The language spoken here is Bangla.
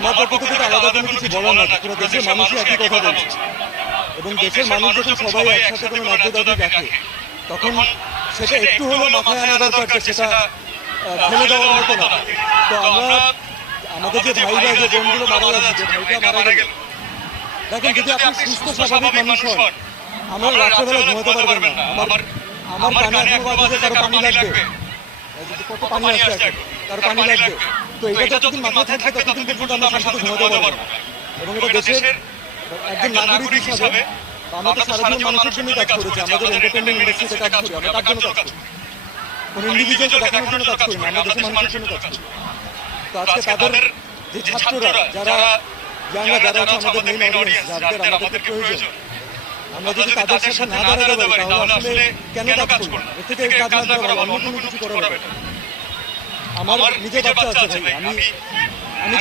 আমার পক্ষ থেকে তো আলাদা কোনো কিছু বলার না, পুরো দেশের মানুষই একই কথা বলছে। এবং দেশের মানুষ যখন সবাই একসাথে কোনো ন্যায্য দাবি রাখে, তখন সেটা একটু হলেও মাথায় আনা দরকার যে সেটা ফেলে দেওয়ার মতো না। তো আমরা আমাদের যে ভাইরা, যে বোনগুলো মারা যাচ্ছে, যে ভাইটা মারা গেল, দেখেন যদি আপনি সুস্থ স্বাভাবিক মানুষ হন, আমরা রাত্রেবেলা ঘুমাতে পারবেন না। আমার কানে এখনো বাজে যে কারো পানি লাগবে, কত পানি আসছে এখন, কারো পানি লাগবে। তো এটা যতদিন মাথায় থাকবে ততদিন পর্যন্ত আমরা শান্তিতে ঘুমাতে পারবো না। এবং এটা দেশের একজন নাগরিক হিসাবে আমরা তো সারাদিন মানুষের জন্যই কাজ করেছি, আমাদের এন্টারটেনমেন্ট ইন্ডাস্ট্রিতে কাজ করি, আমরা তার জন্য কাজ করি, কোনো ইন্ডিভিজুয়ালকে দেখানোর জন্য কাজ করি না, আমরা দেশের মানুষের জন্য কাজ করি। তো আজকে তাদের যে ছাত্ররা, যারা ইয়াংরা, যারা হচ্ছে আমাদের মেইন অডিয়েন্স, যাদের আমাদের প্রয়োজন, আমরা যদি তাদের সাথে না দাঁড়াতে পারি তাহলে আসলে কেন কাজ করবো? এর থেকে কাজ না করা ভালো, অন্য কোনো কিছু করা ভালো। আমার নিজের বাচ্চা আছে ভাই, আমি